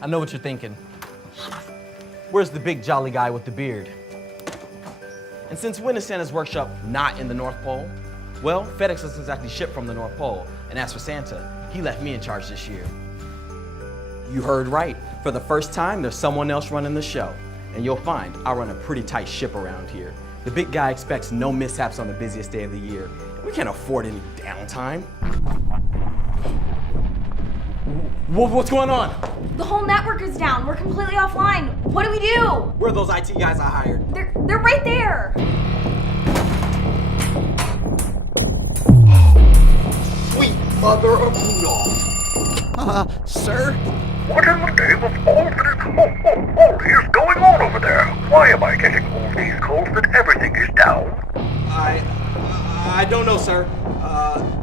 I know what you're thinking. Where's the big jolly guy with the beard? And since when is Santa's workshop not in the North Pole? Well, FedEx doesn't exactly ship from the North Pole. And as for Santa, he left me in charge this year. You heard right. For the first time, there's someone else running the show. And you'll find I run a pretty tight ship around here. The big guy expects no mishaps on the busiest day of the year. We can't afford any downtime. What's going on? The whole network is down. We're completely offline. What do we do? Where are those IT guys I hired? They're right there. Sweet mother of Rudolph. Sir? What in the name of all that is holy is going on over there? Why am I getting all these calls that everything is down? I don't know, sir.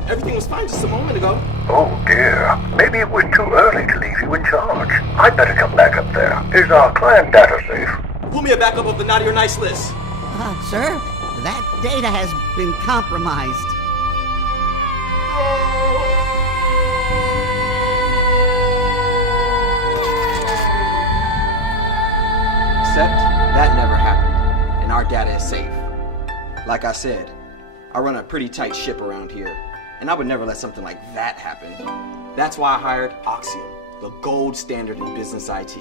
Everything was fine just a moment ago. Oh dear, maybe it was too early to leave you in charge. I'd better come back up there. Is our client data safe? Pull me a backup of the naughty or nice list. Sir, that data has been compromised. Except that never happened, and our data is safe. Like I said, I run a pretty tight ship around here, and I would never let something like that happen. That's why I hired Auxiom, the gold standard in business IT.